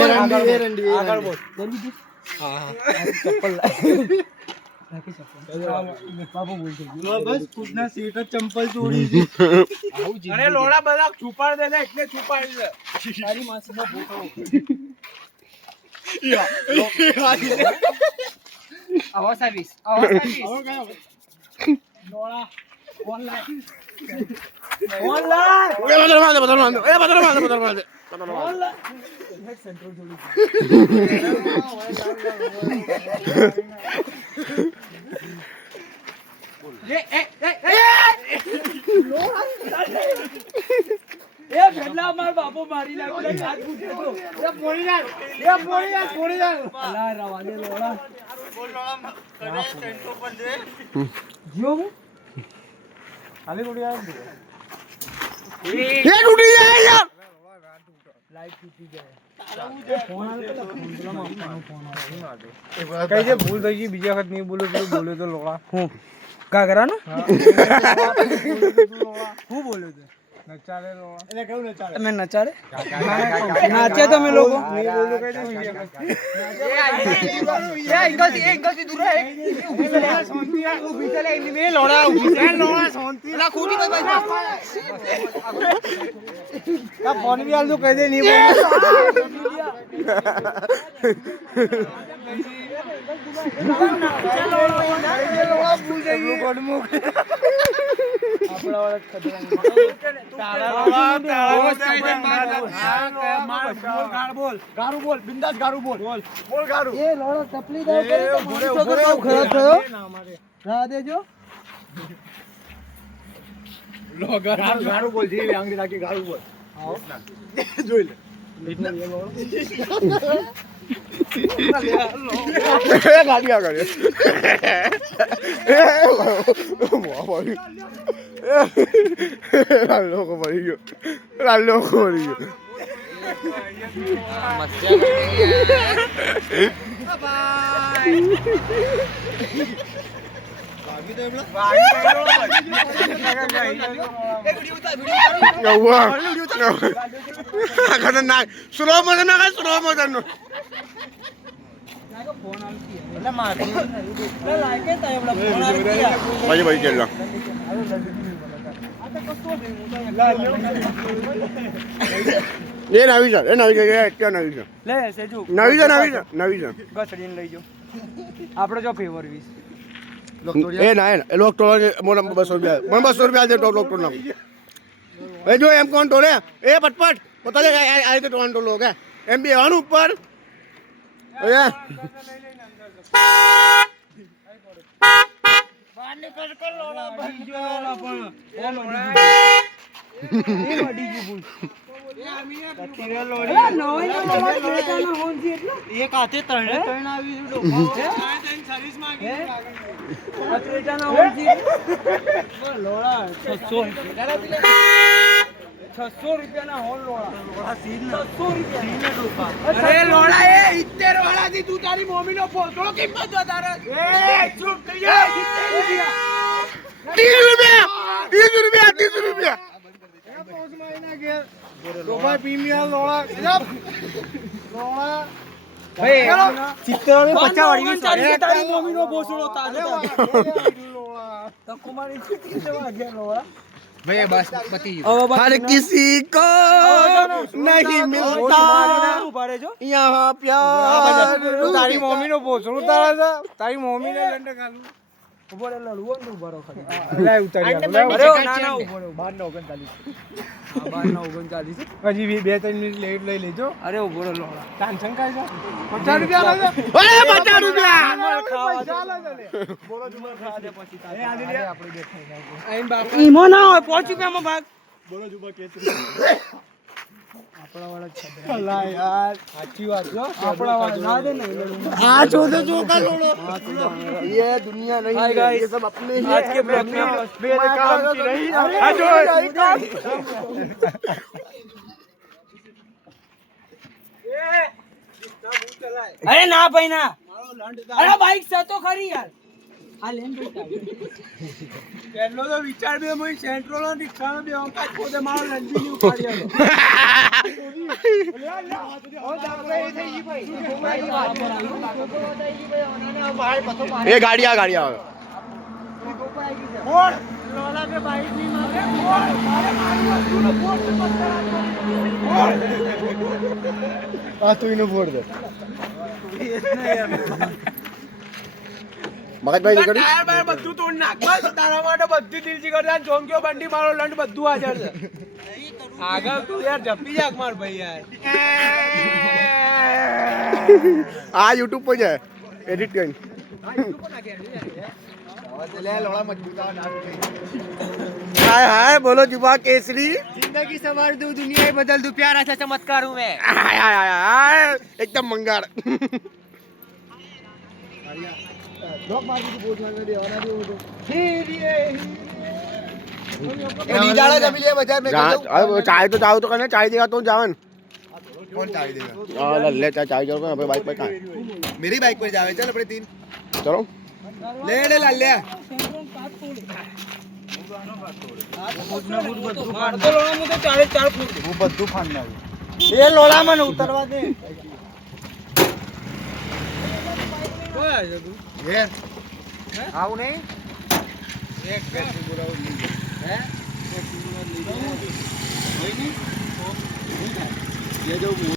આગળ બોલ હા ચપ્પલ બાબુ બોલ બસ ખુદના સીટ ચંપલ ચોરી છે અરે લોડા બધા છુપાડ દે એટલે છુપાડી દે તારી માસીનો ફોટો આવો સર્વિસ લોડા ઓનલાઈન સેન્ટ્રલ જોડી માર બાપો મારી નાખ્યો હાથ પૂછે તો એ પોણી નાખ અલા રવા દે લોડા બોલ લોડા કરે સેન્ટ્રો પર દે જીઓ હું ખાલી રોડી આવે એ ટૂટી જાય યાર લાઈટ તૂટી જાય ફોન આવે તો ફોન આવે કઈ જે ભૂલ થઈ ગઈ બીજા વખત નહીં બોલ્યો તો લોડા હું ગાગરા ને હું બોલ્યો તો નચારે લોડા એટલે કેવું નચારે તમે નચારે નાચે તમે લોકો નહીં બોલો કઈ દે એ અંકલ દૂર રહે શાંતિ ઊભી ચાલે મે લોડા ઊભી છે લોડા શાંતિ લા ખોટી ભાઈ કા ફોન બી આલ દો કહી દે નહીં બોલ બિંદાસ ગારું બોલ ગારું એ લોડો તપલી દે ખરાબ થયો રા દેજો લો ગારું બોલ જી આંગળી રાખી ગારું બોલ આવો જોઈ લે ગાડી આ કરે લોકો મરી ગયો સ્લો મોશન નો ભાઈ ચલ એ નવી છે નવી છે લે સેજુ નવી છે ગસડીને લઈ જો આપણે જો ફેવર 20 એ ના એ લોક તો મોટા 200 રૂપિયા મને 200 રૂપિયા દે તો લોક તો ના એ જો એમ કોણ ટોલે એ પટપટ બતા દે આ રીતે ટોન ટોલો કે એમ બી આવવાનું ઉપર ઓય બાને કર લોલા ભાઈ જો લોલા પણ એ મડી ગયું બોલ એ આમીને કતીરા લોડી એ નોય લોડા હોન છે એટલે એક હાથે ત્રણ આવી ડોફા છે આ જઈને સર્વિસ માંગી કતીરા હોન છે લોડા 600 રૂપિયાના હોલ લોડા સીન 600 રૂપિયા સીન ડોફા અરે લોડા એ 70 વાળા થી તું તારી મમ્મીનો ફોટો કિંમત વધારે એ ચૂપ થઈ જા 30 રૂપિયા પોસ માઈના ઘેર ડોફા પીમિયા લોડા ભાઈ ચિત્તરોની 50 વાળી તારી મમ્મીનો ભોસડો તાજો લોડા તકુમારી ચિત્ત વાગ્યા લોડા भैया बस बती हर किसी को नहीं मिलता यहाँ प्यार तारी मम्मी नो पोछड़ू तारी मम्मी ने लंडे खालू ઉભો રે લડવો ને ઉભો રો ખાલી લે ઉતારી અરે ના ના ઉભો રે 12:39 હજી 2-3 મિનિટ લેટ લઈ લેજો અરે ઉભો રો લોડા ટેન્શન કાઈ છે 50 રૂપિયા લાગે અરે 50 રૂપિયા પૈસા લાગે લે બોલો જુમર ખા દે પછી તારે આપણે દેખાઈ જાય આઈન બાપ ઈમો ના હોય 5 રૂપિયામાં ભાગ બોલો જુમર કે આપણા વાળા છબરા અલા યાર સાચી વાત જો આપણા વાળા ના દે ને આ જોદે જો કા લોડો ये दुनिया नहीं है ये सब अपने ही आज के ब्लॉग में मेरे काम की नहीं आ जो अरे ना भाई ना अरे बाइक से तो खरी यार आ लेन बेटा પેલો તો વિચાર બે મય સેન્ટ્રલ નો રિક્ષા નો બે અંકા ખોદે મારો લંજી ની ઉપાડ્યો એ ગાડી આવે લોલા કે બાઈક ની મારે મારે મારું વસ્તુનો ફોડ મત કરાતો આ તું એનો ફોડ દે મગજભાઈ નીકળી ટાયર બાયર બધું તોડ નાખ બસ તારા માટે બધી દિલજી કરતા જોંગ્યો બંડી મારો લંડ બધું હાજર છે આગળ તું યાર જપી જાક માર ભાઈ યાર આ YouTube પર જાય એડિટ કરીને हाय हाय बोलो जुबा केसरी जिंदगी संवार दूं दुनिया ही बदल दूं प्यारा सा चमत्कार हूं मैं हाय हाय हाय हाय एकदम मंगाड़ चाय तो चाय तो करना चाय देगा तो जावन कौन चाय देगा ले चाय चलो अपने बाइक पे कहाँ मेरी बाइक पर जावे चल अपने 3 चलो ले ले ला ले હું બધું ફાન નાવું એ લોલા મને ઉતરવા દે ઘેર આવું નહીં એક પેટ્રોલ પુરાવો લઈ હે એક પુરાવો લઈ